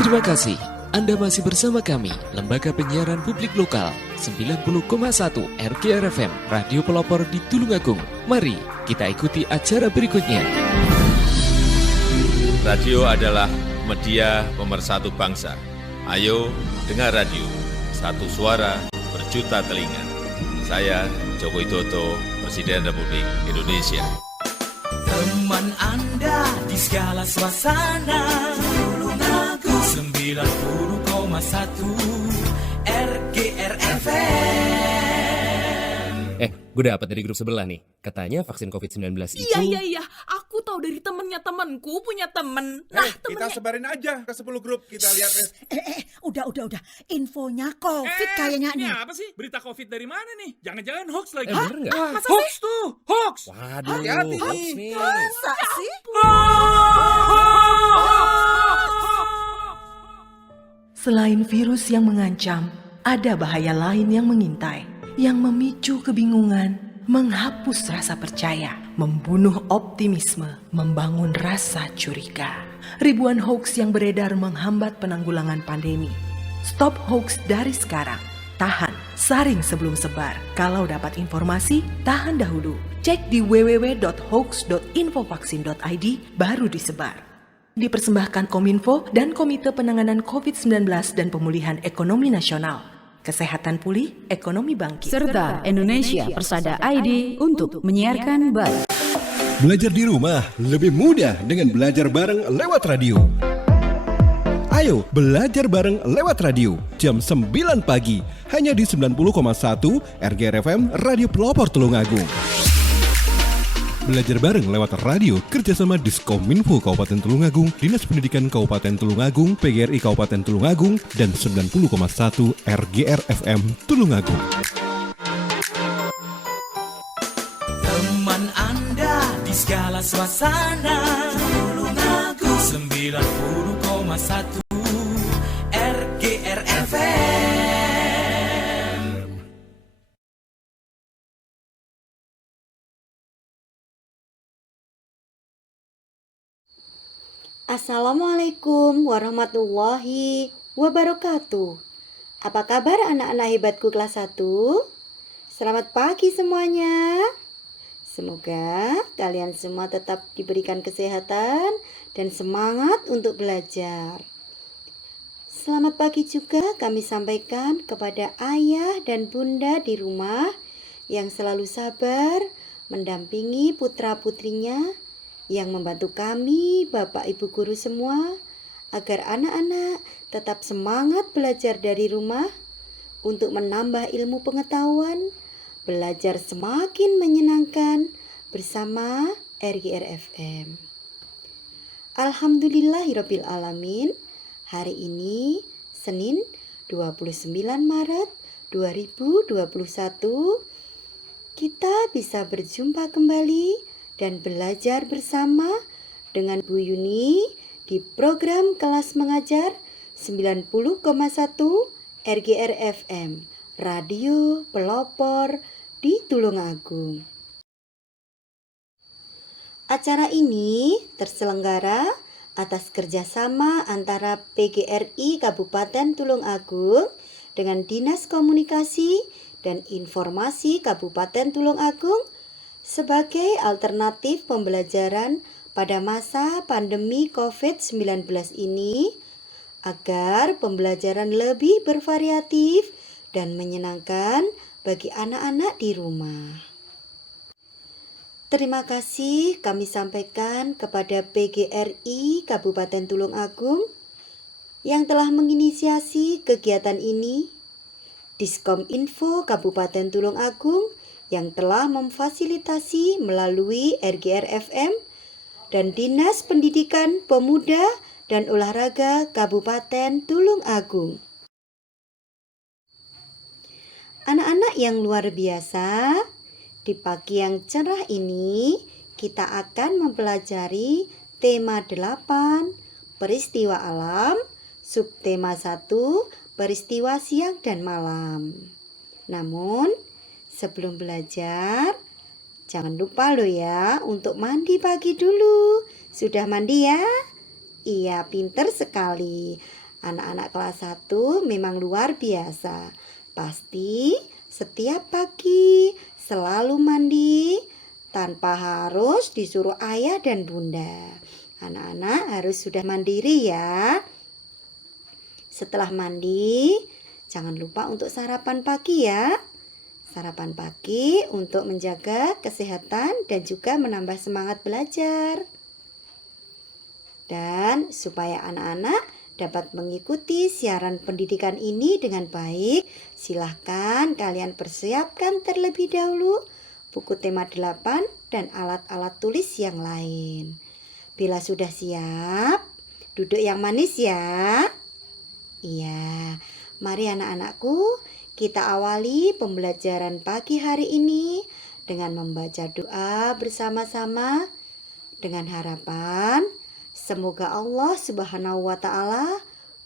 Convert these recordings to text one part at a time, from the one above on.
Terima kasih. Anda masih bersama kami, Lembaga Penyiaran Publik Lokal 90,1 RGR FM, Radio Pelopor di Tulungagung. Mari kita ikuti acara berikutnya. Radio adalah media pemersatu bangsa. Ayo dengar radio, satu suara berjuta telinga. Saya Joko Widodo, Presiden Republik Indonesia. Teman Anda di segala suasana, Tulungagung 90,1 RGR FM. Gue dapet dari grup sebelah nih. Katanya vaksin COVID-19 itu... Iya. Aku tahu dari temennya temanku punya temen. Nah, kita sebarin aja ke 10 grup. Kita lihat. Udah. Infonya COVID kayaknya nih. Ini apa sih? Berita COVID dari mana nih? Jangan-jangan hoax lagi. Bener nggak? Masa hoax tuh? Hoax. Waduh, hati-hati hoax nih. nih. Masa sih? Selain virus yang mengancam, ada bahaya lain yang mengintai, yang memicu kebingungan, menghapus rasa percaya, membunuh optimisme, membangun rasa curiga. Ribuan hoax yang beredar menghambat penanggulangan pandemi. Stop hoax dari sekarang. Tahan, saring sebelum sebar. Kalau dapat informasi, tahan dahulu. Cek di www.hoax.infovaksin.id baru disebar. Dipersembahkan Kominfo dan Komite Penanganan COVID-19 dan Pemulihan Ekonomi Nasional. Kesehatan pulih, ekonomi bangkit. Serta Indonesia Persada ID untuk menyiarkan baik. Belajar di rumah lebih mudah dengan belajar bareng lewat radio. Ayo belajar bareng lewat radio jam 9 pagi hanya di 90,1 RGR FM Radio Pelopor Tulungagung. Belajar bareng lewat radio kerjasama Diskominfo Kabupaten Tulungagung, Dinas Pendidikan Kabupaten Tulungagung, PGRI Kabupaten Tulungagung, dan 90,1 RGR FM Tulungagung. Teman Anda di segala suasana, Tulungagung 90,1 RGR FM. Assalamualaikum warahmatullahi wabarakatuh. Apa kabar anak-anak hebatku kelas 1? Selamat pagi semuanya. Semoga kalian semua tetap diberikan kesehatan dan semangat untuk belajar. Selamat pagi juga kami sampaikan kepada ayah dan bunda di rumah yang selalu sabar mendampingi putra-putrinya, yang membantu kami, Bapak Ibu Guru semua, agar anak-anak tetap semangat belajar dari rumah untuk menambah ilmu pengetahuan, belajar semakin menyenangkan bersama RGR FM. Alhamdulillahirabbil alamin. Hari ini Senin 29 Maret 2021 kita bisa berjumpa kembali dan belajar bersama dengan Bu Yuni di program kelas mengajar 90,1 RGR FM Radio Pelopor di Tulungagung. Acara ini terselenggara atas kerjasama antara PGRI Kabupaten Tulungagung dengan Dinas Komunikasi dan Informasi Kabupaten Tulungagung sebagai alternatif pembelajaran pada masa pandemi COVID-19 ini, agar pembelajaran lebih bervariatif dan menyenangkan bagi anak-anak di rumah. Terima kasih kami sampaikan kepada PGRI Kabupaten Tulungagung yang telah menginisiasi kegiatan ini, Diskominfo Kabupaten Tulungagung yang telah memfasilitasi melalui RGR FM, dan Dinas Pendidikan Pemuda dan Olahraga Kabupaten Tulungagung. Anak-anak yang luar biasa, di pagi yang cerah ini kita akan mempelajari tema 8, peristiwa alam, subtema 1, peristiwa siang dan malam. Namun, sebelum belajar, jangan lupa loh ya untuk mandi pagi dulu. Sudah mandi ya? Iya, pinter sekali. Anak-anak kelas 1 memang luar biasa. Pasti setiap pagi selalu mandi tanpa harus disuruh ayah dan bunda. Anak-anak harus sudah mandiri ya. Setelah mandi, jangan lupa untuk sarapan pagi ya. Sarapan pagi untuk menjaga kesehatan dan juga menambah semangat belajar. Dan supaya anak-anak dapat mengikuti siaran pendidikan ini dengan baik, silahkan kalian persiapkan terlebih dahulu buku tema 8 dan alat-alat tulis yang lain. Bila sudah siap, duduk yang manis ya. Iya, mari anak-anakku, kita awali pembelajaran pagi hari ini dengan membaca doa bersama-sama dengan harapan semoga Allah Subhanahu wa Ta'ala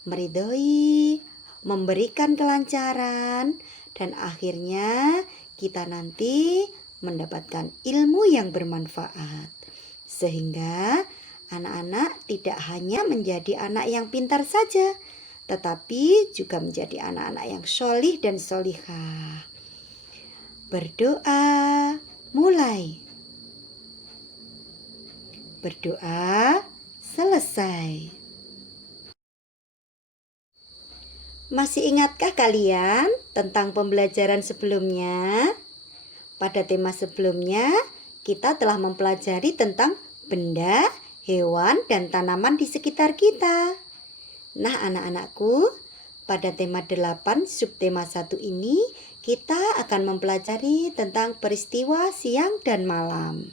meridhoi, memberikan kelancaran, dan akhirnya kita nanti mendapatkan ilmu yang bermanfaat, sehingga anak-anak tidak hanya menjadi anak yang pintar saja, tetapi juga menjadi anak-anak yang sholih dan sholihah. Berdoa, mulai. Berdoa, selesai. Masih ingatkah kalian tentang pembelajaran sebelumnya? Pada tema sebelumnya, kita telah mempelajari tentang benda, hewan, dan tanaman di sekitar kita. Nah, anak-anakku, pada tema 8 subtema 1 ini, kita akan mempelajari tentang peristiwa siang dan malam.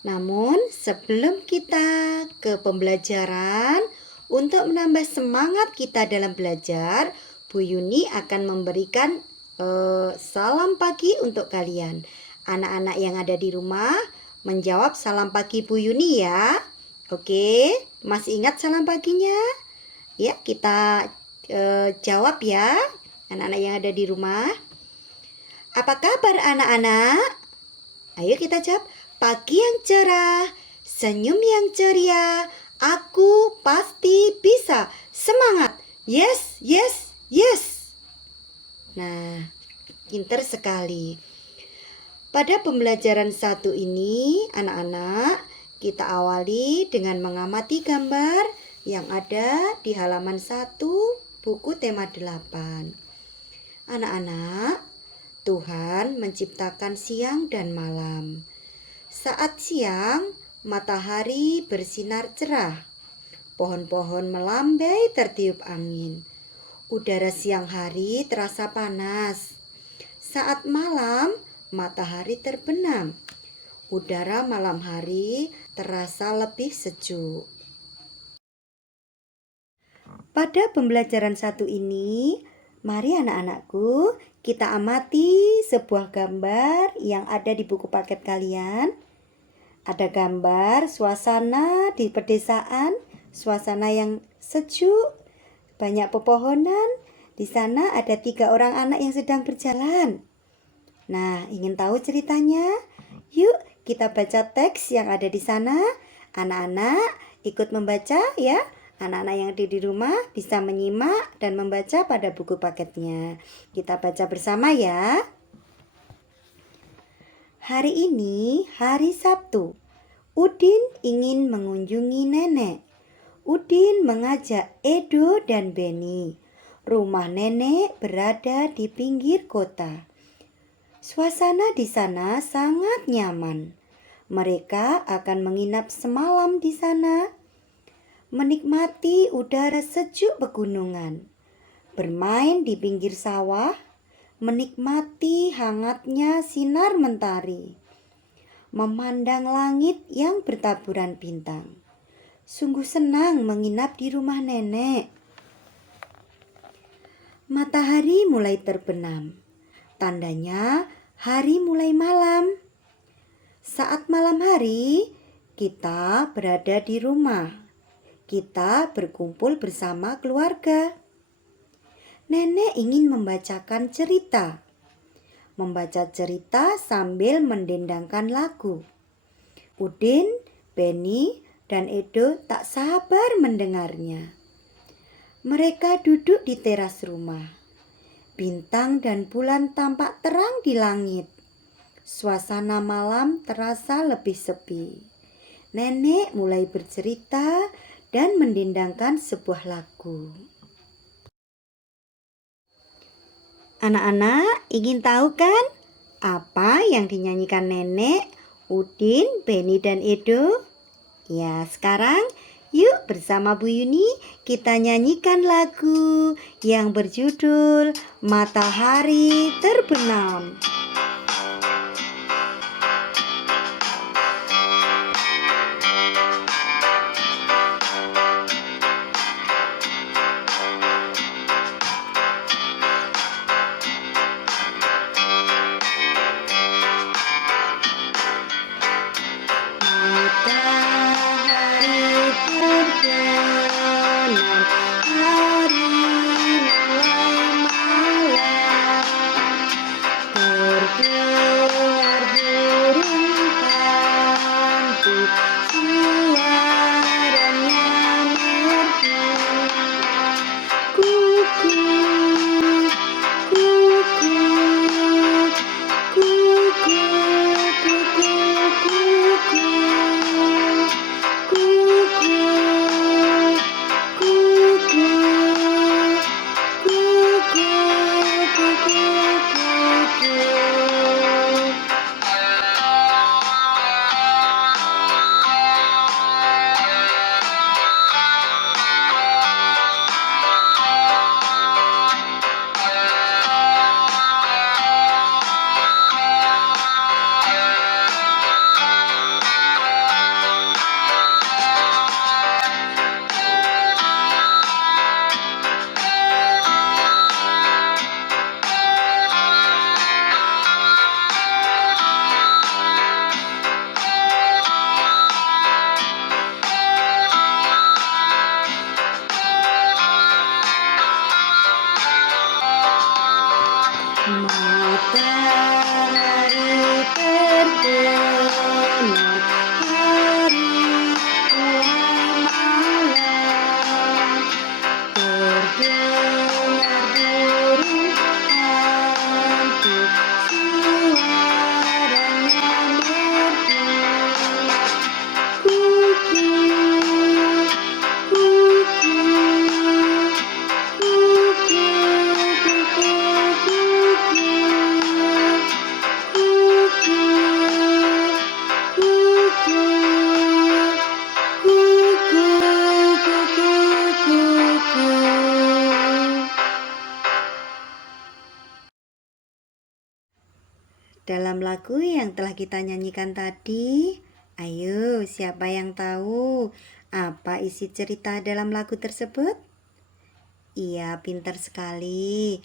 Namun, sebelum kita ke pembelajaran, untuk menambah semangat kita dalam belajar, Bu Yuni akan memberikan salam pagi untuk kalian. Anak-anak yang ada di rumah menjawab salam pagi Bu Yuni ya. Oke, masih ingat salam paginya? Ya, kita jawab ya, anak-anak yang ada di rumah. Apa kabar anak-anak? Ayo kita jawab. Pagi yang cerah, senyum yang ceria, aku pasti bisa. Semangat. Yes, yes, yes. Nah, pintar sekali. Pada pembelajaran 1 ini, anak-anak, kita awali dengan mengamati gambar yang ada di halaman 1 buku tema 8. Anak-anak, Tuhan menciptakan siang dan malam. Saat siang, matahari bersinar cerah. Pohon-pohon melambai tertiup angin. Udara siang hari terasa panas. Saat malam, matahari terbenam. Udara malam hari terasa lebih sejuk. Pada pembelajaran 1 ini, mari anak-anakku, kita amati sebuah gambar yang ada di buku paket kalian. Ada gambar suasana di pedesaan, suasana yang sejuk, banyak pepohonan. Di sana ada 3 orang anak yang sedang berjalan. Nah, ingin tahu ceritanya? Yuk, kita baca teks yang ada di sana. Anak-anak ikut membaca ya. Anak-anak yang ada di rumah bisa menyimak dan membaca pada buku paketnya. Kita baca bersama ya. Hari ini hari Sabtu. Udin ingin mengunjungi nenek. Udin mengajak Edo dan Beni. Rumah nenek berada di pinggir kota. Suasana di sana sangat nyaman. Mereka akan menginap semalam di sana, menikmati udara sejuk pegunungan, bermain di pinggir sawah, menikmati hangatnya sinar mentari, memandang langit yang bertaburan bintang. Sungguh senang menginap di rumah nenek. Matahari mulai terbenam, tandanya hari mulai malam. Saat malam hari, kita berada di rumah. Kita berkumpul bersama keluarga. Nenek ingin membacakan cerita. Membaca cerita sambil mendendangkan lagu. Udin, Beni, dan Edo tak sabar mendengarnya. Mereka duduk di teras rumah. Bintang dan bulan tampak terang di langit. Suasana malam terasa lebih sepi. Nenek mulai bercerita dan mendendangkan sebuah lagu. Anak-anak ingin tahu kan apa yang dinyanyikan nenek, Udin, Beni, dan Edo? Ya, sekarang yuk bersama Bu Yuni kita nyanyikan lagu yang berjudul Matahari Terbenam. Dalam lagu yang telah kita nyanyikan tadi, ayo siapa yang tahu apa isi cerita dalam lagu tersebut? Iya, pintar sekali.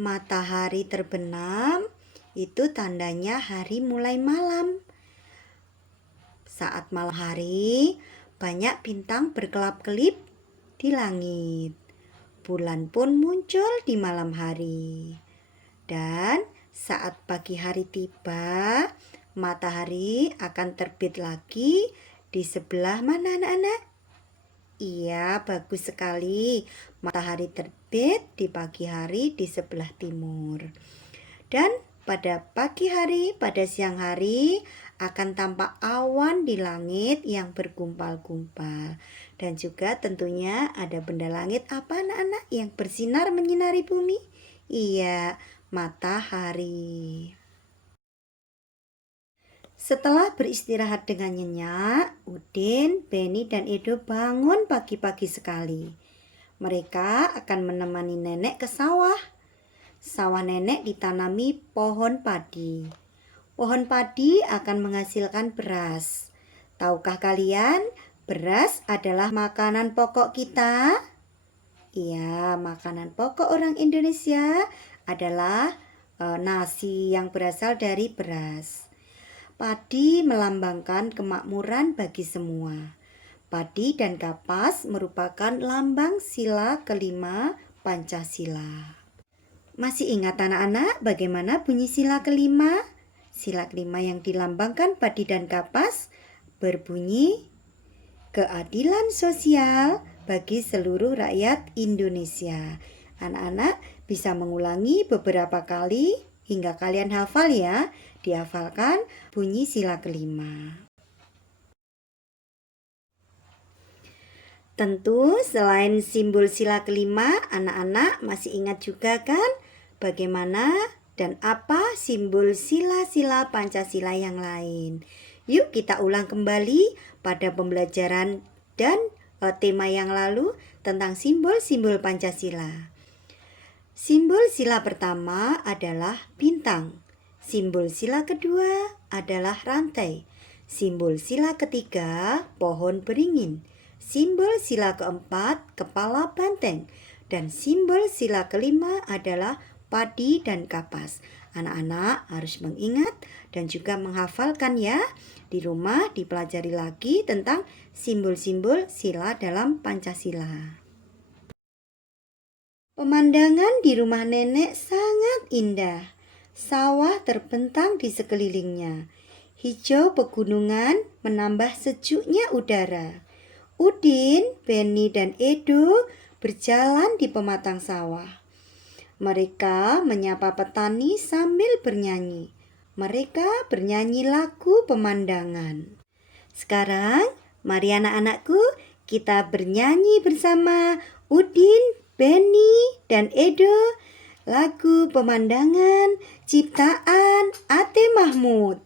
Matahari terbenam itu tandanya hari mulai malam. Saat malam hari, banyak bintang berkelap-kelip di langit. Bulan pun muncul di malam hari. Dan saat pagi hari tiba, matahari akan terbit lagi di sebelah mana anak-anak? Iya, bagus sekali. Matahari terbit di pagi hari di sebelah timur. Dan pada pagi hari, pada siang hari akan tampak awan di langit yang bergumpal-gumpal. Dan juga tentunya ada benda langit apa anak-anak yang bersinar menyinari bumi? Iya, matahari. Setelah beristirahat dengan nyenyak, Udin, Beni, dan Edo bangun pagi-pagi sekali. Mereka akan menemani nenek ke sawah. Sawah nenek ditanami pohon padi. Pohon padi akan menghasilkan beras. Tahukah kalian, beras adalah makanan pokok kita? Iya, makanan pokok orang Indonesia adalah nasi yang berasal dari beras. Padi melambangkan kemakmuran bagi semua. Padi dan kapas merupakan lambang sila kelima Pancasila. Masih ingat anak-anak bagaimana bunyi sila kelima? Sila kelima yang dilambangkan padi dan kapas berbunyi keadilan sosial bagi seluruh rakyat Indonesia. Anak-anak bisa mengulangi beberapa kali hingga kalian hafal ya. Dihafalkan bunyi sila kelima. Tentu selain simbol sila kelima, anak-anak masih ingat juga kan bagaimana dan apa simbol sila-sila Pancasila yang lain. Yuk kita ulang kembali pada pembelajaran dan tema yang lalu tentang simbol-simbol Pancasila. Simbol sila pertama adalah bintang. Simbol sila kedua adalah rantai. Simbol sila ketiga pohon beringin. Simbol sila keempat kepala banteng. Dan simbol sila kelima adalah padi dan kapas. Anak-anak harus mengingat dan juga menghafalkan ya. Di rumah dipelajari lagi tentang simbol-simbol sila dalam Pancasila. Pemandangan di rumah nenek sangat indah. Sawah terbentang di sekelilingnya. Hijau pegunungan menambah sejuknya udara. Udin, Benny, dan Edo berjalan di pematang sawah. Mereka menyapa petani sambil bernyanyi. Mereka bernyanyi lagu pemandangan. Sekarang, mari anak-anakku kita bernyanyi bersama Udin, Benny, dan Edo lagu pemandangan ciptaan Ate Mahmud.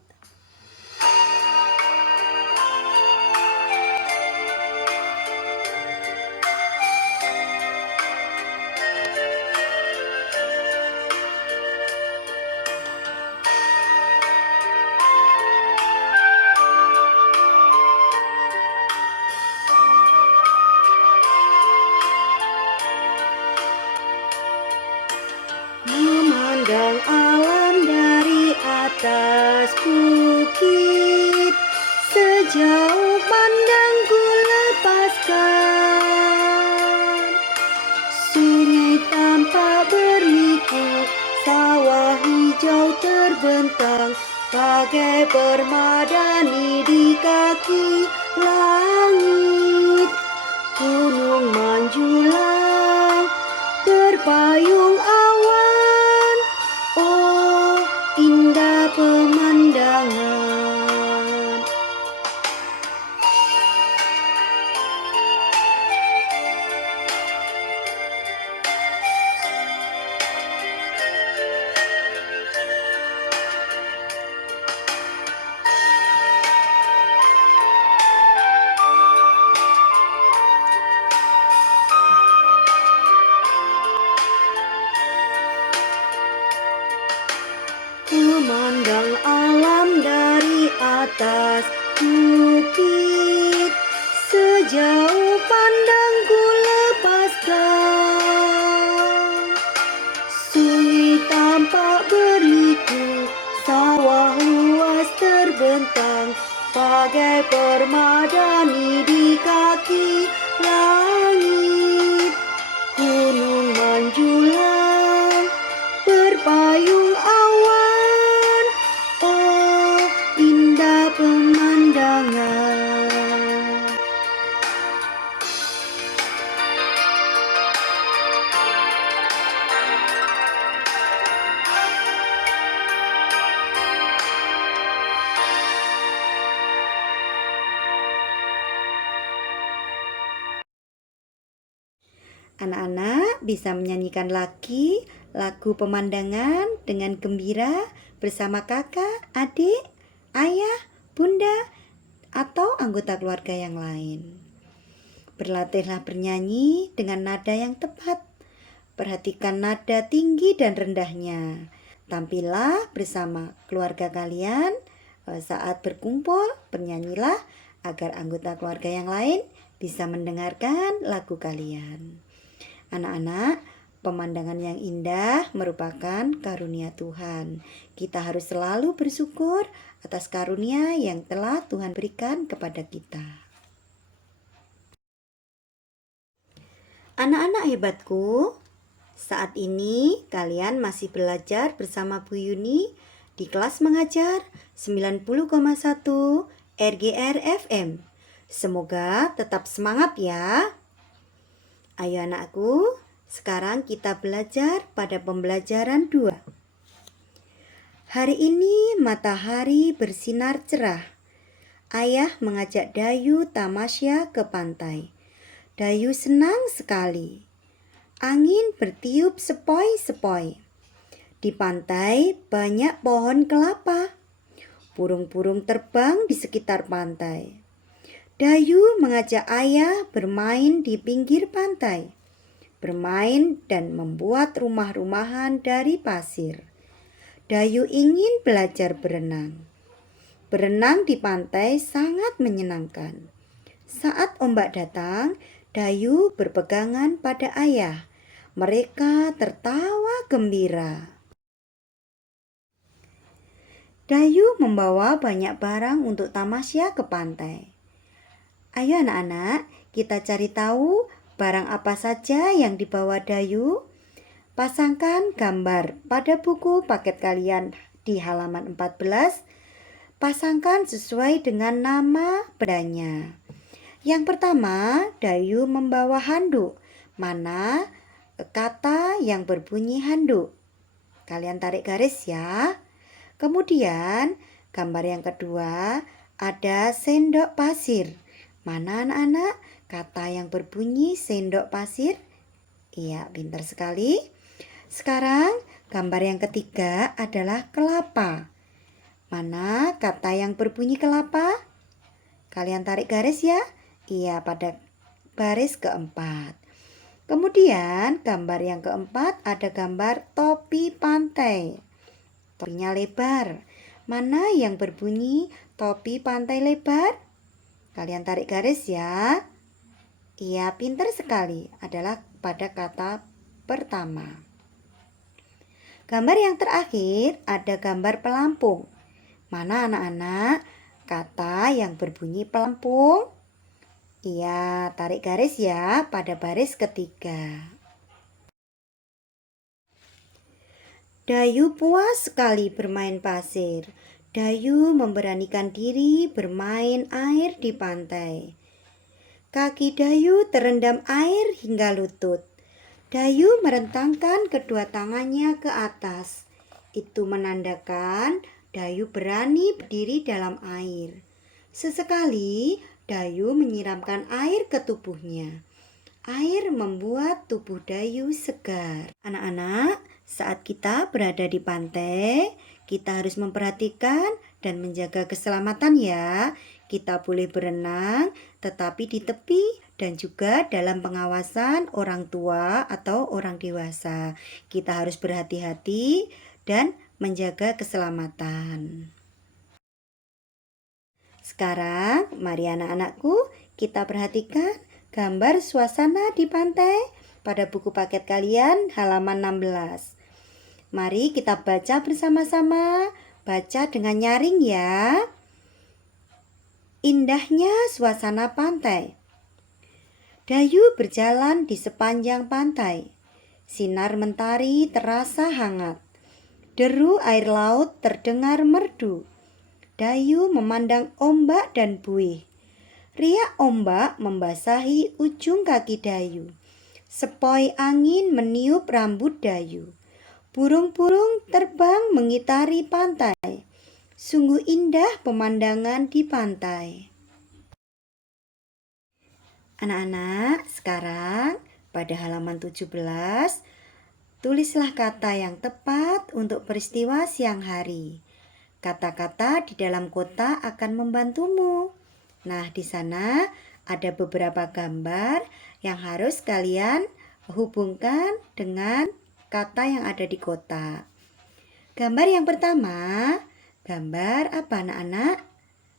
Memandang alam dari atas bukit, sejauh pandangku lepaskan. Sungai tampak berliku, sawah hijau terbentang, bagai permadani di kaki langit. Gunung menjulang, berpayung awan, oh indah pemandangan. Memandang alam dari atas bukit, sejauh pandangku lepaskan. Sungai tampak berliku, sawah luas terbentang, bagai permadani di kaki langit. Gunung menjulang, berpayung awan, oh indah pemandangan. Anak-anak bisa menyanyikan lagi lagu pemandangan dengan gembira bersama kakak, adik, ayah, bunda, atau anggota keluarga yang lain. Berlatihlah bernyanyi dengan nada yang tepat. Perhatikan nada tinggi dan rendahnya. Tampillah bersama keluarga kalian saat berkumpul, bernyanyilah agar anggota keluarga yang lain bisa mendengarkan lagu kalian. Anak-anak, pemandangan yang indah merupakan karunia Tuhan. Kita harus selalu bersyukur atas karunia yang telah Tuhan berikan kepada kita. Anak-anak hebatku, saat ini kalian masih belajar bersama Bu Yuni di kelas mengajar 90,1 RGR FM. Semoga tetap semangat ya. Ayo anakku, sekarang kita belajar pada pembelajaran 2. Hari ini matahari bersinar cerah. Ayah mengajak Dayu tamasya ke pantai. Dayu senang sekali. Angin bertiup sepoi-sepoi. Di pantai banyak pohon kelapa. Burung-burung terbang di sekitar pantai. Dayu mengajak ayah bermain di pinggir pantai. Bermain dan membuat rumah-rumahan dari pasir. Dayu ingin belajar berenang. Berenang di pantai sangat menyenangkan. Saat ombak datang, Dayu berpegangan pada ayah. Mereka tertawa gembira. Dayu membawa banyak barang untuk tamasya ke pantai. Ayo anak-anak, kita cari tahu barang apa saja yang dibawa Dayu. Pasangkan gambar pada buku paket kalian di halaman 14. Pasangkan sesuai dengan nama bendanya. Yang pertama, Dayu membawa handuk. Mana kata yang berbunyi handuk? Kalian tarik garis ya. Kemudian, gambar yang kedua ada sendok pasir. Mana anak-anak kata yang berbunyi sendok pasir? Iya, pintar sekali. Sekarang gambar yang ketiga adalah kelapa. Mana kata yang berbunyi kelapa? Kalian tarik garis ya? Iya, pada baris keempat. Kemudian gambar yang keempat ada gambar topi pantai. Topinya lebar. Mana yang berbunyi topi pantai lebar? Kalian tarik garis ya. Iya, pintar sekali. Adalah pada kata pertama. Gambar yang terakhir ada gambar pelampung. Mana anak-anak kata yang berbunyi pelampung? Iya, tarik garis ya pada baris ketiga. Dayu puas sekali bermain pasir. Dayu memberanikan diri bermain air di pantai. Kaki Dayu terendam air hingga lutut. Dayu merentangkan kedua tangannya ke atas. Itu menandakan Dayu berani berdiri dalam air. Sesekali Dayu menyiramkan air ke tubuhnya. Air membuat tubuh Dayu segar. Anak-anak, saat kita berada di pantai, kita harus memperhatikan dan menjaga keselamatan ya. Kita boleh berenang, tetapi di tepi dan juga dalam pengawasan orang tua atau orang dewasa. Kita harus berhati-hati dan menjaga keselamatan. Sekarang, mari anak-anakku, kita perhatikan gambar suasana di pantai pada buku paket kalian halaman 16. Mari kita baca bersama-sama, baca dengan nyaring ya. Indahnya suasana pantai. Dayu berjalan di sepanjang pantai. Sinar mentari terasa hangat. Deru air laut terdengar merdu. Dayu memandang ombak dan buih. Riak ombak membasahi ujung kaki Dayu. Sepoi angin meniup rambut Dayu. Burung-burung terbang mengitari pantai. Sungguh indah pemandangan di pantai. Anak-anak, sekarang pada halaman 17, tulislah kata yang tepat untuk peristiwa siang hari. Kata-kata di dalam kotak akan membantumu. Nah, di sana ada beberapa gambar yang harus kalian hubungkan dengan kata yang ada di kotak. Gambar yang pertama, gambar apa anak-anak?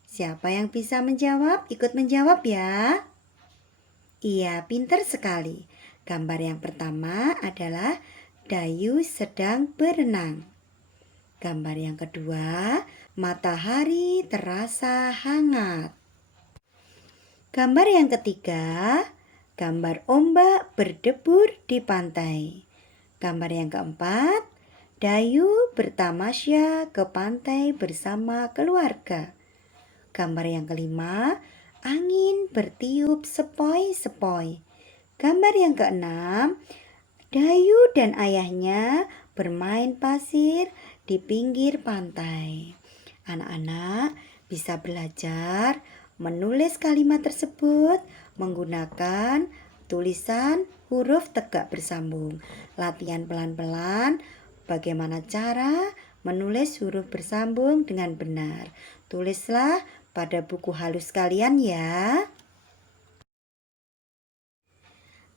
Siapa yang bisa menjawab? Ikut menjawab ya. Iya, pintar sekali. Gambar yang pertama adalah Dayu sedang berenang. Gambar yang kedua, matahari terasa hangat. Gambar yang ketiga, gambar ombak berdebur di pantai. Gambar yang keempat, Dayu bertamasya ke pantai bersama keluarga. Gambar yang kelima, angin bertiup sepoi-sepoi. Gambar yang keenam, Dayu dan ayahnya bermain pasir di pinggir pantai. Anak-anak bisa belajar menulis kalimat tersebut menggunakan tulisan huruf tegak bersambung. Latihan pelan-pelan bagaimana cara menulis huruf bersambung dengan benar. Tulislah pada buku halus kalian ya.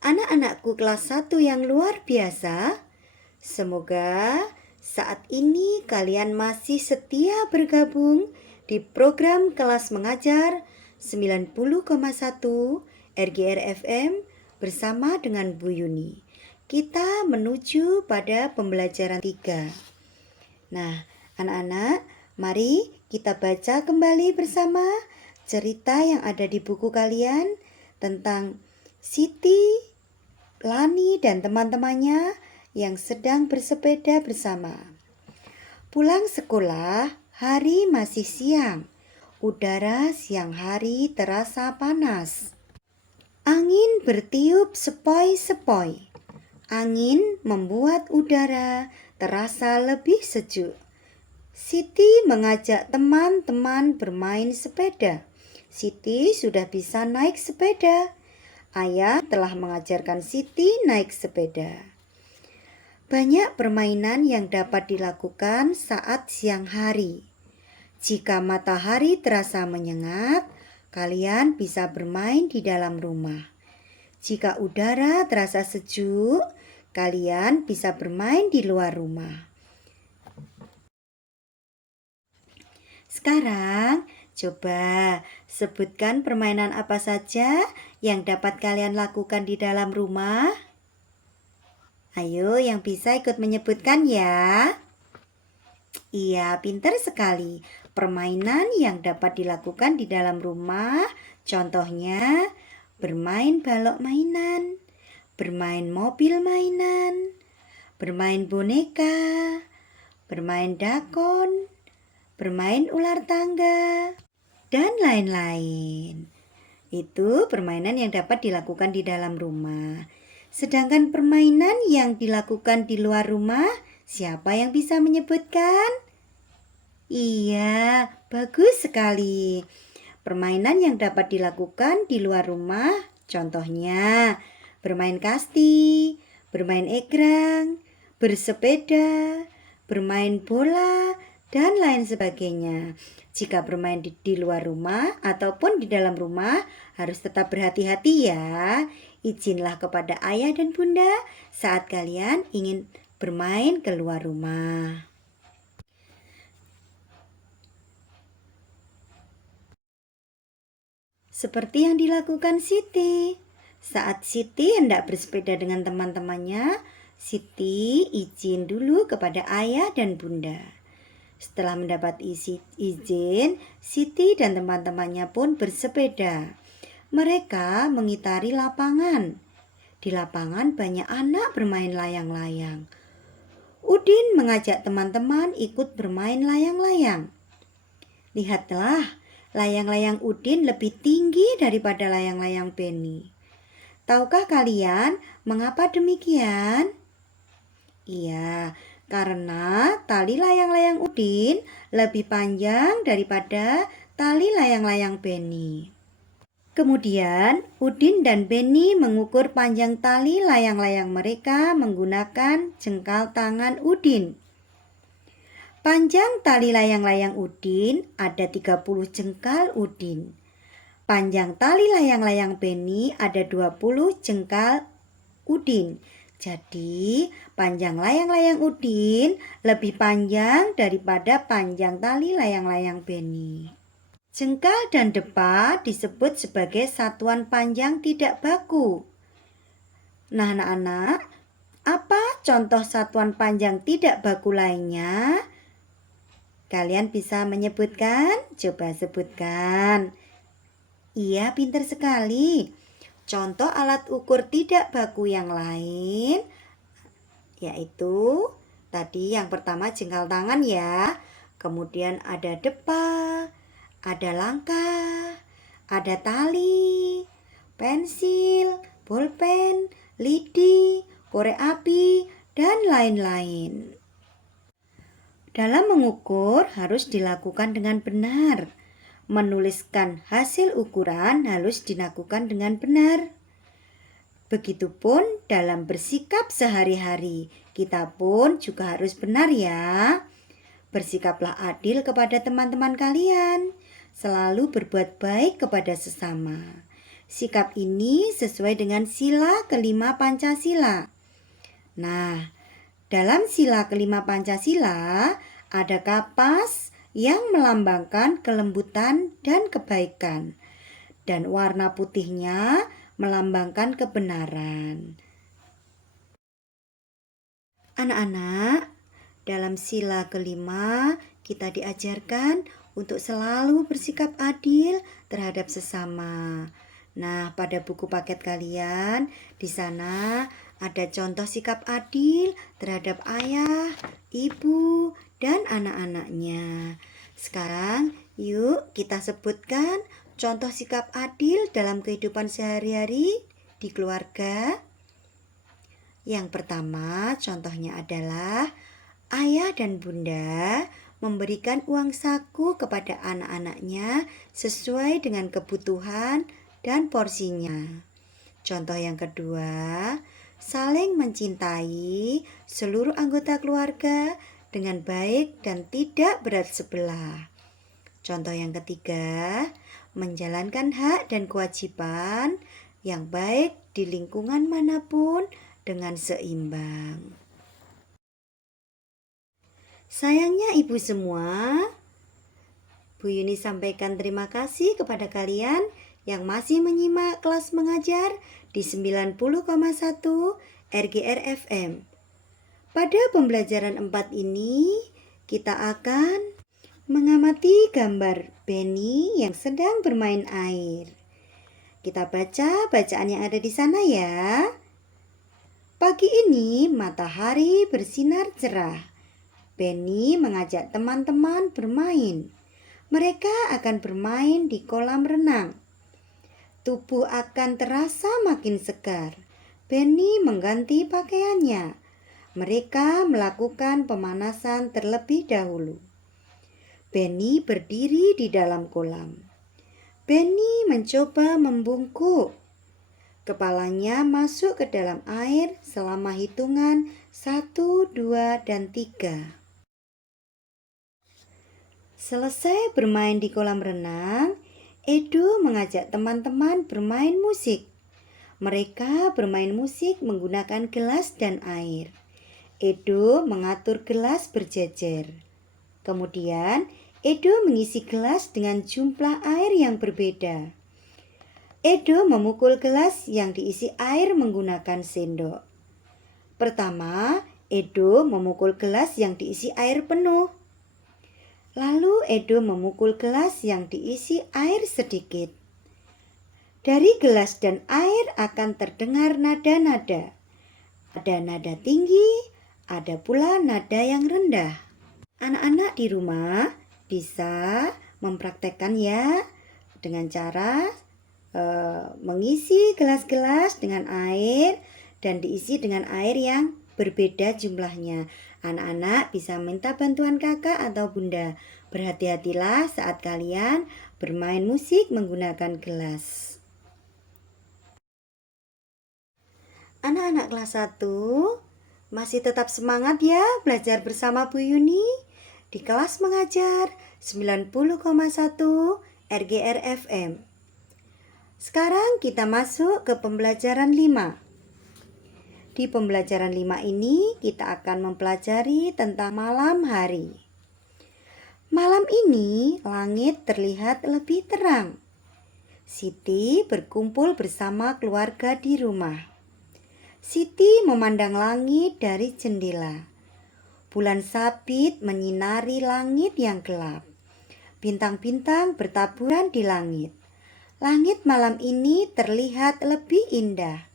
Anak-anakku kelas 1 yang luar biasa, semoga saat ini kalian masih setia bergabung di program kelas mengajar 90,1 RGR FM bersama dengan Bu Yuni. Kita menuju pada pembelajaran 3. Nah, anak-anak, mari kita baca kembali bersama cerita yang ada di buku kalian tentang Siti, Lani dan teman-temannya yang sedang bersepeda bersama. Pulang sekolah, hari masih siang. Udara siang hari terasa panas. Angin bertiup sepoi-sepoi. Angin membuat udara terasa lebih sejuk. Siti mengajak teman-teman bermain sepeda. Siti sudah bisa naik sepeda. Ayah telah mengajarkan Siti naik sepeda. Banyak permainan yang dapat dilakukan saat siang hari. Jika matahari terasa menyengat, kalian bisa bermain di dalam rumah. Jika udara terasa sejuk, kalian bisa bermain di luar rumah. Sekarang, coba sebutkan permainan apa saja yang dapat kalian lakukan di dalam rumah. Ayo, yang bisa ikut menyebutkan ya. Iya, pintar sekali. Permainan yang dapat dilakukan di dalam rumah, contohnya bermain balok mainan, bermain mobil mainan, bermain boneka, bermain dakon, bermain ular tangga, dan lain-lain. Itu permainan yang dapat dilakukan di dalam rumah. Sedangkan permainan yang dilakukan di luar rumah, siapa yang bisa menyebutkan? Iya, bagus sekali. Permainan yang dapat dilakukan di luar rumah, contohnya bermain kasti, bermain egrang, bersepeda, bermain bola, dan lain sebagainya. Jika bermain di luar rumah ataupun di dalam rumah, harus tetap berhati-hati ya. Izinlah kepada ayah dan bunda saat kalian ingin bermain keluar rumah. Seperti yang dilakukan Siti. Saat Siti hendak bersepeda dengan teman-temannya, Siti izin dulu kepada ayah dan bunda. Setelah mendapat izin, Siti dan teman-temannya pun bersepeda. Mereka mengitari lapangan. Di lapangan banyak anak bermain layang-layang. Udin mengajak teman-teman ikut bermain layang-layang. Lihatlah, layang-layang Udin lebih tinggi daripada layang-layang Penny. Tahukah kalian mengapa demikian? Iya, karena tali layang-layang Udin lebih panjang daripada tali layang-layang Penny. Kemudian Udin dan Penny mengukur panjang tali layang-layang mereka menggunakan jengkal tangan Udin. Panjang tali layang-layang Udin ada 30 jengkal Udin. Panjang tali layang-layang Penny ada 20 jengkal Udin. Jadi, panjang layang-layang Udin lebih panjang daripada panjang tali layang-layang Penny. Jengkal dan depa disebut sebagai satuan panjang tidak baku. Nah, anak-anak, apa contoh satuan panjang tidak baku lainnya? Kalian bisa menyebutkan? Coba sebutkan. Iya, pintar sekali. Contoh alat ukur tidak baku yang lain yaitu tadi yang pertama jengkal tangan ya. Kemudian ada depa, ada langkah, ada tali, pensil, bolpen, lidi, korek api, dan lain-lain. Dalam mengukur harus dilakukan dengan benar. Menuliskan hasil ukuran harus dilakukan dengan benar. Begitupun dalam bersikap sehari-hari, kita pun juga harus benar ya. Bersikaplah adil kepada teman-teman kalian, selalu berbuat baik kepada sesama. Sikap ini sesuai dengan sila kelima Pancasila. Nah, dalam sila kelima Pancasila ada kapas yang melambangkan kelembutan dan kebaikan, dan warna putihnya melambangkan kebenaran. Anak-anak, dalam sila kelima kita diajarkan untuk selalu bersikap adil terhadap sesama. Nah, pada buku paket kalian di sana ada contoh sikap adil terhadap ayah, ibu, dan anak-anaknya. Sekarang yuk kita sebutkan contoh sikap adil dalam kehidupan sehari-hari di keluarga. Yang pertama contohnya adalah ayah dan bunda memberikan uang saku kepada anak-anaknya sesuai dengan kebutuhan dan porsinya. Contoh yang kedua, saling mencintai seluruh anggota keluarga dengan baik dan tidak berat sebelah. Contoh yang ketiga, menjalankan hak dan kewajiban yang baik di lingkungan manapun dengan seimbang. Sayangnya ibu semua, Bu Yuni sampaikan terima kasih kepada kalian yang masih menyimak kelas mengajar di 90,1 RGR FM. Pada pembelajaran 4 ini, kita akan mengamati gambar Benny yang sedang bermain air. Kita baca bacaan yang ada di sana ya. Pagi ini matahari bersinar cerah. Benny mengajak teman-teman bermain. Mereka akan bermain di kolam renang. Tubuh akan terasa makin segar. Benny mengganti pakaiannya. Mereka melakukan pemanasan terlebih dahulu. Benny berdiri di dalam kolam. Benny mencoba membungkuk. Kepalanya masuk ke dalam air selama hitungan 1, 2, dan 3. Selesai bermain di kolam renang, Edo mengajak teman-teman bermain musik. Mereka bermain musik menggunakan gelas dan air. Edo mengatur gelas berjejer. Kemudian, Edo mengisi gelas dengan jumlah air yang berbeda. Edo memukul gelas yang diisi air menggunakan sendok. Pertama, Edo memukul gelas yang diisi air penuh. Lalu Edo memukul gelas yang diisi air sedikit. Dari gelas dan air akan terdengar nada-nada. Ada nada tinggi, ada pula nada yang rendah. Anak-anak di rumah bisa mempraktekkan ya dengan cara mengisi gelas-gelas dengan air dan diisi dengan air yang berbeda jumlahnya. Anak-anak bisa minta bantuan kakak atau bunda. Berhati-hatilah saat kalian bermain musik menggunakan gelas. Anak-anak kelas 1 masih tetap semangat ya belajar bersama Bu Yuni di kelas mengajar 90,1 RGR FM. Sekarang kita masuk ke pembelajaran 5. Di pembelajaran 5 ini kita akan mempelajari tentang malam hari. Malam ini langit terlihat lebih terang. Siti berkumpul bersama keluarga di rumah. Siti memandang langit dari jendela. Bulan sabit menyinari langit yang gelap. Bintang-bintang bertaburan di langit. Langit malam ini terlihat lebih indah.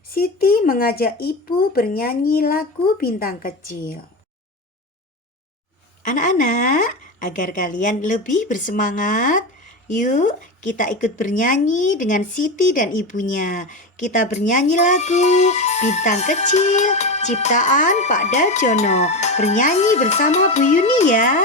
Siti mengajak ibu bernyanyi lagu Bintang Kecil. Anak-anak, agar kalian lebih bersemangat, Yuk, kita ikut bernyanyi dengan Siti dan ibunya. Kita bernyanyi lagu Bintang Kecil, ciptaan Pak Darjono. Bernyanyi bersama Bu Yuni ya.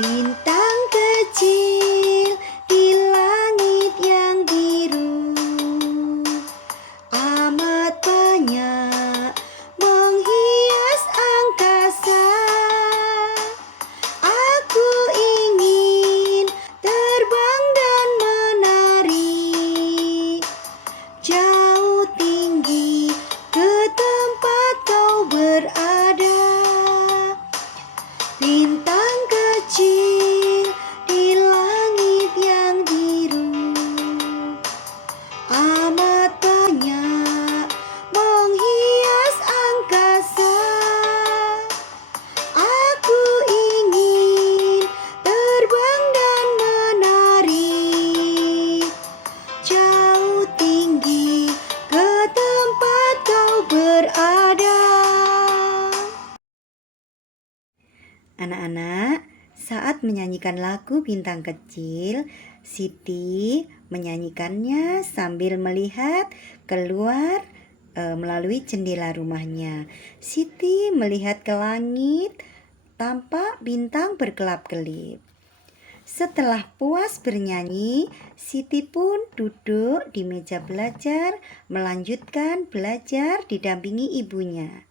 Bintang kecil di langit yang biru, amat banyak menghias angkasa. Aku ingin terbang dan menari jauh tinggi ke tempat kau berada. Bintang kecil di langit yang biru, amat banyak menghias angkasa. Aku ingin terbang dan menari jauh tinggi ke tempat kau berada. Anak-anak, saat menyanyikan lagu Bintang Kecil, Siti menyanyikannya sambil melihat keluar melalui jendela rumahnya. Siti melihat ke langit, tampak bintang berkelap-kelip. Setelah puas bernyanyi, Siti pun duduk di meja belajar, melanjutkan belajar didampingi ibunya.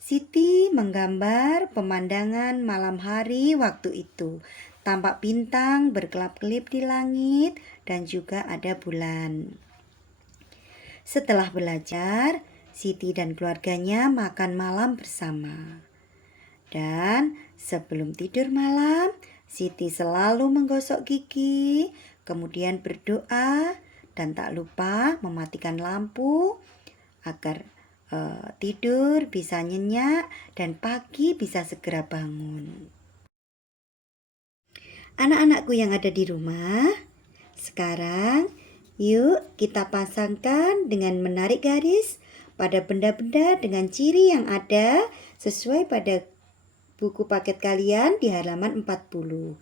Siti menggambar pemandangan malam hari waktu itu. Tampak bintang berkelap-kelip di langit dan juga ada bulan. Setelah belajar, Siti dan keluarganya makan malam bersama. Dan sebelum tidur malam, Siti selalu menggosok gigi, kemudian berdoa dan tak lupa mematikan lampu agar tidur bisa nyenyak dan pagi bisa segera bangun. Anak-anakku yang ada di rumah, sekarang yuk kita pasangkan dengan menarik garis pada benda-benda dengan ciri yang ada sesuai pada buku paket kalian di halaman 40.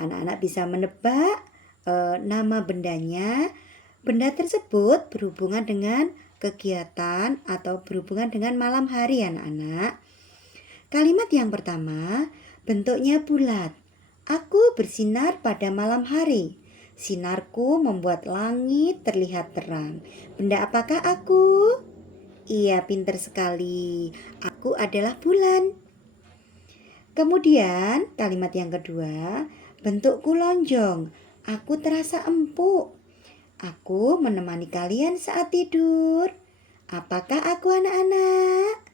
Anak-anak bisa menebak nama bendanya. Benda tersebut berhubungan dengan kegiatan atau berhubungan dengan malam hari anak-anak. Kalimat yang pertama, bentuknya bulat. Aku bersinar pada malam hari. Sinarku membuat langit terlihat terang. Benda apakah aku? Iya, pintar sekali. Aku adalah bulan. Kemudian kalimat yang kedua, bentukku lonjong. Aku terasa empuk. Aku menemani kalian saat tidur. Apakah aku anak-anak?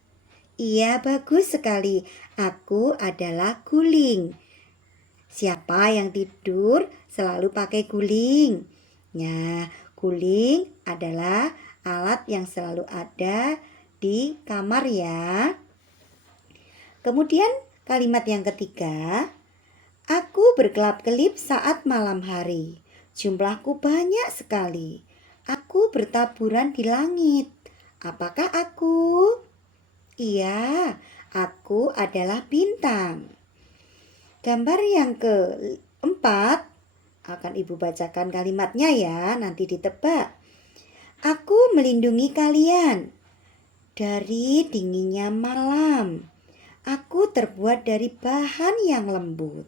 Iya, bagus sekali. Aku adalah guling. Siapa yang tidur selalu pakai guling? Nah, guling adalah alat yang selalu ada di kamar ya. Kemudian kalimat yang ketiga, aku berkelap-kelip saat malam hari. Jumlahku banyak sekali. Aku bertaburan di langit. Apakah aku? Iya, aku adalah bintang. Gambar yang keempat, akan Ibu bacakan kalimatnya ya, nanti ditebak. Aku melindungi kalian dari dinginnya malam. Aku terbuat dari bahan yang lembut.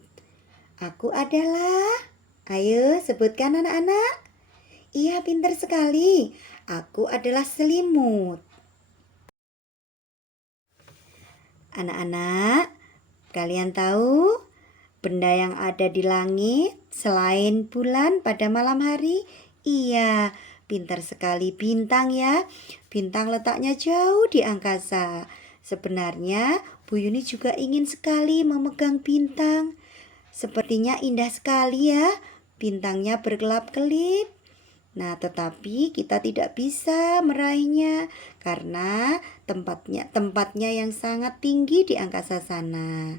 Aku adalah... Ayo sebutkan anak-anak. Iya, pintar sekali. Aku adalah selimut. Anak-anak, kalian tahu benda yang ada di langit selain bulan pada malam hari? Iya, pintar sekali, bintang ya. Bintang letaknya jauh di angkasa. Sebenarnya Bu Yuni juga ingin sekali memegang bintang. Sepertinya indah sekali ya. Bintangnya berkelap-kelip. Nah, tetapi kita tidak bisa meraihnya karena tempatnya yang sangat tinggi di angkasa sana.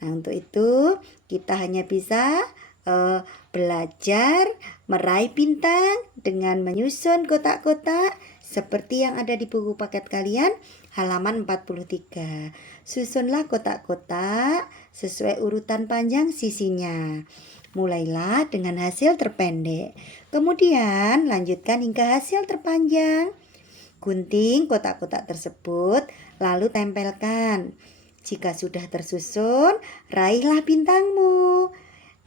Nah, untuk itu kita hanya bisa belajar meraih bintang dengan menyusun kotak-kotak seperti yang ada di buku paket kalian halaman 43. Susunlah kotak-kotak sesuai urutan panjang sisinya. Mulailah dengan hasil terpendek, kemudian lanjutkan hingga hasil terpanjang. Gunting kotak-kotak tersebut, lalu tempelkan. Jika sudah tersusun, raihlah bintangmu.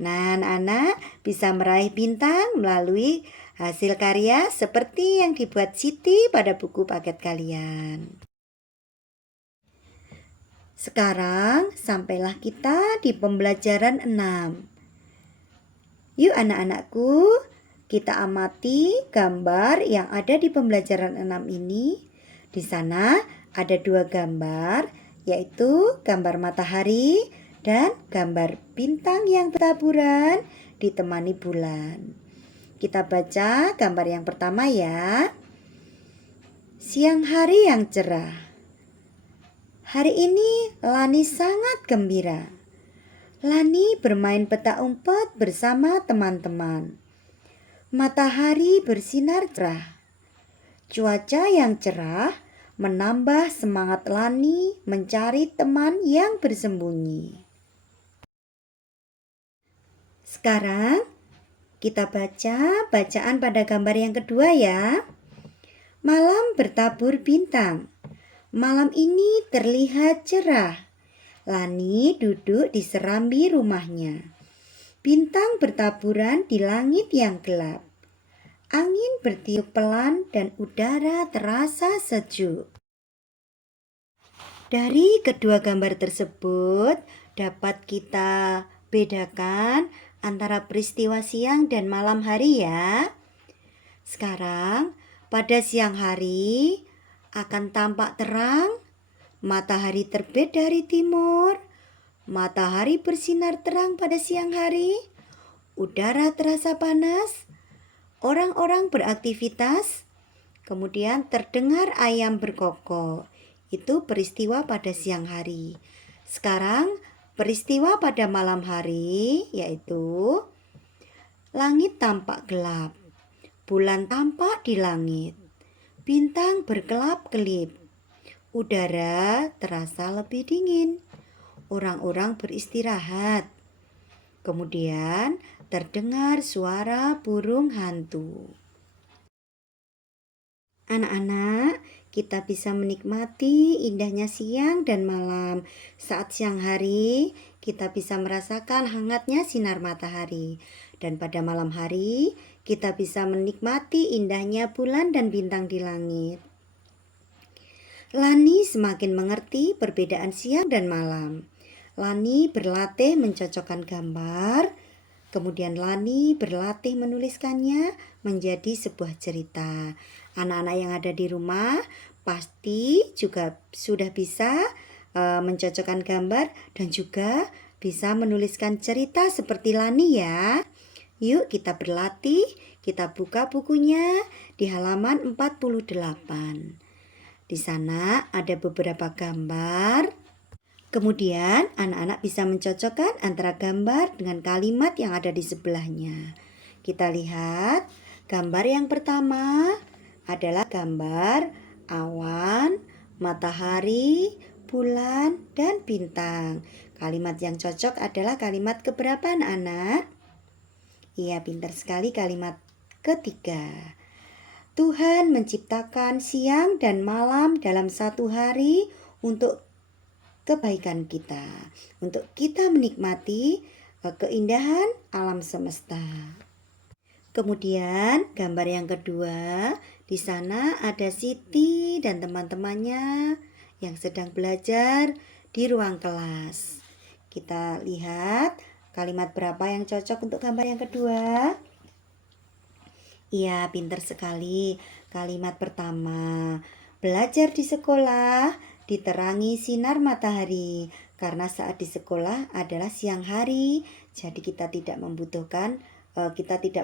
Nah, anak-anak bisa meraih bintang melalui hasil karya seperti yang dibuat Siti pada buku paket kalian. Sekarang sampailah kita di pembelajaran 6. Yuk anak-anakku, kita amati gambar yang ada di pembelajaran 6 ini. Di sana ada 2 gambar, yaitu gambar matahari dan gambar bintang yang bertaburan ditemani bulan. Kita baca gambar yang pertama ya. Siang hari yang cerah. Hari ini Lani sangat gembira. Lani bermain petak umpet bersama teman-teman. Matahari bersinar cerah. Cuaca yang cerah menambah semangat Lani mencari teman yang bersembunyi. Sekarang kita baca bacaan pada gambar yang kedua ya. Malam bertabur bintang. Malam ini terlihat cerah. Lani duduk di serambi rumahnya. Bintang bertaburan di langit yang gelap. Angin bertiup pelan dan udara terasa sejuk. Dari kedua gambar tersebut dapat kita bedakan antara peristiwa siang dan malam hari ya. Sekarang pada siang hari akan tampak terang, matahari terbit dari timur, matahari bersinar terang pada siang hari, udara terasa panas, orang-orang beraktivitas, kemudian terdengar ayam berkokok. Itu peristiwa pada siang hari. Sekarang peristiwa pada malam hari yaitu langit tampak gelap, bulan tampak di langit, bintang berkelap-kelip, udara terasa lebih dingin, orang-orang beristirahat. Kemudian terdengar suara burung hantu. Anak-anak, kita bisa menikmati indahnya siang dan malam. Saat siang hari, kita bisa merasakan hangatnya sinar matahari. Dan pada malam hari, kita bisa menikmati indahnya bulan dan bintang di langit. Lani semakin mengerti perbedaan siang dan malam. Lani berlatih mencocokkan gambar, kemudian Lani berlatih menuliskannya menjadi sebuah cerita. Anak-anak yang ada di rumah pasti juga sudah bisa mencocokkan gambar dan juga bisa menuliskan cerita seperti Lani ya. Yuk kita berlatih, kita buka bukunya di halaman 48. Di sana ada beberapa gambar. Kemudian anak-anak bisa mencocokkan antara gambar dengan kalimat yang ada di sebelahnya. Kita lihat gambar yang pertama adalah gambar awan, matahari, bulan, dan bintang. Kalimat yang cocok adalah kalimat keberapa anak? Iya, pintar sekali kalimat ketiga. Tuhan menciptakan siang dan malam dalam satu hari untuk kebaikan kita, untuk kita menikmati keindahan alam semesta. Kemudian gambar yang kedua, di sana ada Siti dan teman-temannya yang sedang belajar di ruang kelas. Kita lihat kalimat berapa yang cocok untuk gambar yang kedua. Iya, pintar sekali. Kalimat pertama, belajar di sekolah diterangi sinar matahari. Karena saat di sekolah adalah siang hari, jadi kita tidak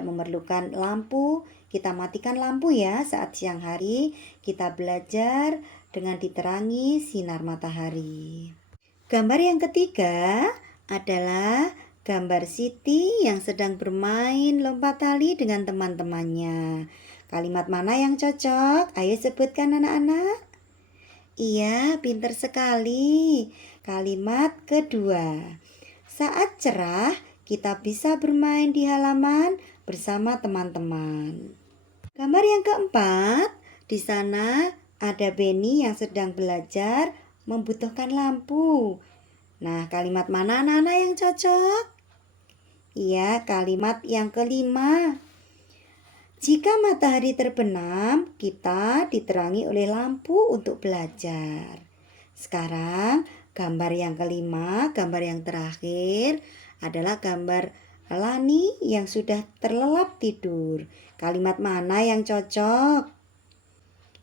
memerlukan lampu. Kita matikan lampu ya saat siang hari. Kita belajar dengan diterangi sinar matahari. Gambar yang ketiga adalah gambar Siti yang sedang bermain lompat tali dengan teman-temannya. Kalimat mana yang cocok? Ayo sebutkan anak-anak. Iya, pintar sekali. Kalimat kedua. Saat cerah, kita bisa bermain di halaman bersama teman-teman. Gambar yang keempat, di sana ada Benny yang sedang belajar membutuhkan lampu. Nah, kalimat mana anak-anak yang cocok? Iya, kalimat yang kelima. Jika matahari terbenam, kita diterangi oleh lampu untuk belajar. Sekarang, gambar yang kelima, gambar yang terakhir adalah gambar Lani yang sudah terlelap tidur. Kalimat mana yang cocok?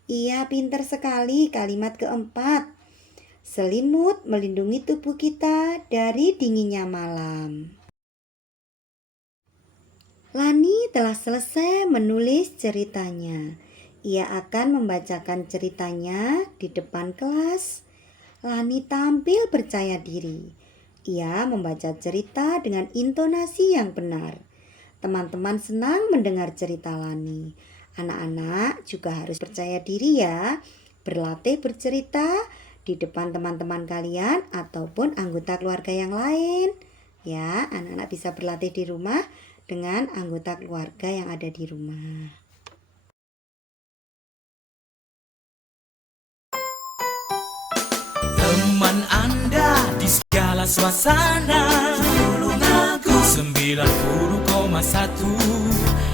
Iya, pintar sekali. Kalimat keempat. Selimut melindungi tubuh kita dari dinginnya malam. Lani telah selesai menulis ceritanya. Ia akan membacakan ceritanya di depan kelas. Lani tampil percaya diri. Ia membaca cerita dengan intonasi yang benar. Teman-teman senang mendengar cerita Lani. Anak-anak juga harus percaya diri ya. Berlatih bercerita di depan teman-teman kalian ataupun anggota keluarga yang lain. Ya, anak-anak bisa berlatih di rumah dengan anggota keluarga yang ada di rumah. Teman Anda di segala suasana, Tulungagung 90,1